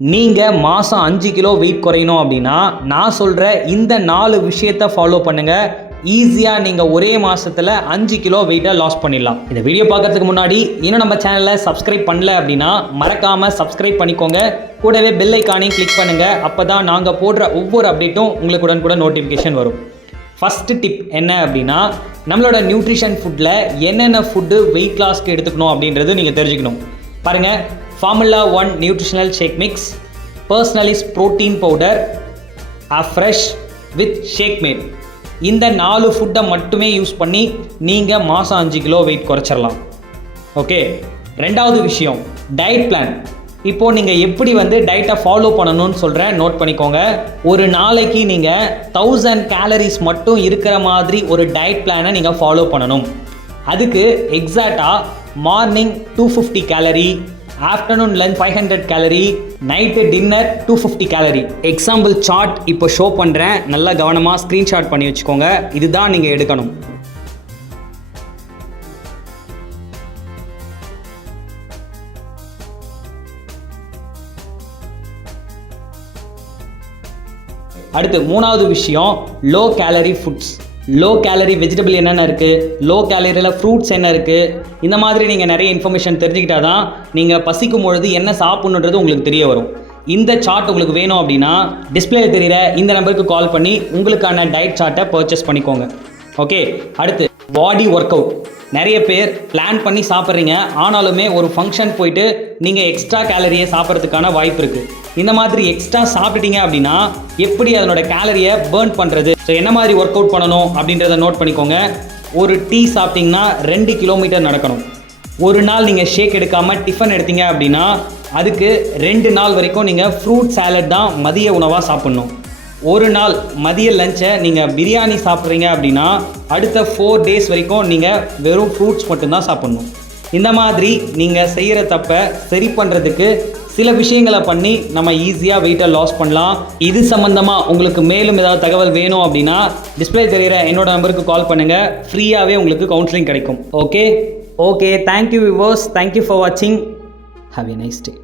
நீங்கள் மாதம் அஞ்சு கிலோ வெயிட் குறையணும் அப்படின்னா நான் சொல்கிற இந்த நாலு விஷயத்தை ஃபாலோ பண்ணுங்கள் ஈஸியாக நீங்கள் ஒரே மாதத்தில் அஞ்சு கிலோ வெயிட்டை லாஸ் பண்ணிடலாம். இந்த வீடியோ பார்க்கறதுக்கு முன்னாடி இன்னும் நம்ம சேனலை சப்ஸ்கிரைப் பண்ணல அப்படின்னா மறக்காமல் சப்ஸ்கிரைப் பண்ணிக்கோங்க. கூடவே பெல் ஐக்கானையும் கிளிக் பண்ணுங்கள் அப்போ தான் நாங்கள் போடுற ஒவ்வொரு அப்டேட்டும் உங்களுக்கு உடனுக்குடன் நோட்டிஃபிகேஷன் வரும். ஃபஸ்ட்டு டிப் என்ன அப்படின்னா நம்மளோட நியூட்ரிஷன் ஃபுட்டில் என்னென்ன ஃபுட்டு வெயிட் லாஸ்க்கு எடுத்துக்கணும் அப்படின்றது நீங்கள் தெரிஞ்சுக்கணும். பாருங்கள் formula one nutritional shake mix personalised protein powder fresh with shake made இந்த நாலு ஃபுட்டை மட்டுமே யூஸ் பண்ணி நீங்கள் மாதம் அஞ்சு கிலோ வெயிட் குறைச்சிடலாம் ஓகே ரெண்டாவது விஷயம் டயட் பிளான் இப்போது நீங்கள் எப்படி வந்து டயட்டை ஃபாலோ பண்ணணும்னு சொல்கிறேன் நோட் பண்ணிக்கோங்க. ஒரு நாளைக்கு நீங்கள் தௌசண்ட் கேலரிஸ் மட்டும் இருக்கிற மாதிரி ஒரு டயட் பிளானை நீங்கள் ஃபாலோ பண்ணணும். அதுக்கு எக்ஸாக்டாக morning two fifty calorie afternoon lunch five hundred calorie night dinner two fifty calorie example chart இப்போ ஷோ பண்ணுறேன் நல்லா கவனமாக ஸ்க்ரீன்ஷாட் பண்ணி வச்சுக்கோங்க. இதுதான் நீங்கள் எடுக்கணும். அடுத்து மூணாவது விஷயம் low calorie foods low calorie vegetable என்னென்ன இருக்குது லோ கேலரியில் ஃப்ரூட்ஸ் என்ன இருக்குது இந்த மாதிரி நீங்கள் நிறைய இன்ஃபர்மேஷன் தெரிஞ்சுக்கிட்டா தான் நீங்கள் பசிக்கும் பொழுது என்ன சாப்பிட்ணுன்றது உங்களுக்கு தெரிய வரும். இந்த சார்ட் உங்களுக்கு வேணும் அப்படின்னா டிஸ்பிளேல தெரிகிற இந்த நம்பருக்கு கால் பண்ணி உங்களுக்கான டயட் சார்ட்டை பர்ச்சேஸ் பண்ணிக்கோங்க. ஓகே அடுத்து பாடி ஒர்க் அவுட் நிறைய பேர் பிளான் பண்ணி சாப்பிட்றீங்க. ஆனாலுமே ஒரு ஃபங்க்ஷன் போயிட்டு நீங்கள் எக்ஸ்ட்ரா கேலரியை சாப்பிட்றதுக்கான வாய்ப்பு இருக்குது இந்த மாதிரி எக்ஸ்ட்ரா சாப்பிட்டீங்க அப்படின்னா எப்படி அதனோட கேலரியை பேர்ன் பண்ணுறது ஸோ என்ன மாதிரி ஒர்க் அவுட் பண்ணணும் அப்படின்றத நோட் பண்ணிக்கோங்க. ஒரு டீ சாப்பிட்டிங்கன்னா ரெண்டு கிலோமீட்டர் நடக்கணும். ஒரு நாள் நீங்கள் ஷேக் எடுக்காமல் டிஃபன் எடுத்தீங்க அப்படின்னா அதுக்கு ரெண்டு நாள் வரைக்கும் நீங்கள் ஃப்ரூட் சாலட் தான் மதிய உணவாக சாப்பிட்ணும். ஒரு நாள் மதிய லஞ்சை நீங்கள் பிரியாணி சாப்பிட்றீங்க அப்படின்னா அடுத்த ஃபோர் டேஸ் வரைக்கும் நீங்கள் வெறும் ஃப்ரூட்ஸ் மட்டும்தான் சாப்பிட்ணும். இந்த மாதிரி நீங்கள் செய்கிற தப்பை சரி பண்ணுறதுக்கு சில விஷயங்களை பண்ணி நம்ம ஈஸியாக வெயிட்டை லாஸ் பண்ணலாம். இது சம்மந்தமாக உங்களுக்கு மேலும் ஏதாவது தகவல் வேணும் அப்படின்னா டிஸ்பிளே தெரிகிற என்னோட நம்பருக்கு கால் பண்ணுங்கள் ஃப்ரீயாகவே உங்களுக்கு கவுன்சிலிங் கிடைக்கும். Okay okay thank you viewers thank you for வாட்சிங் ஹாவ் எ நைஸ் டே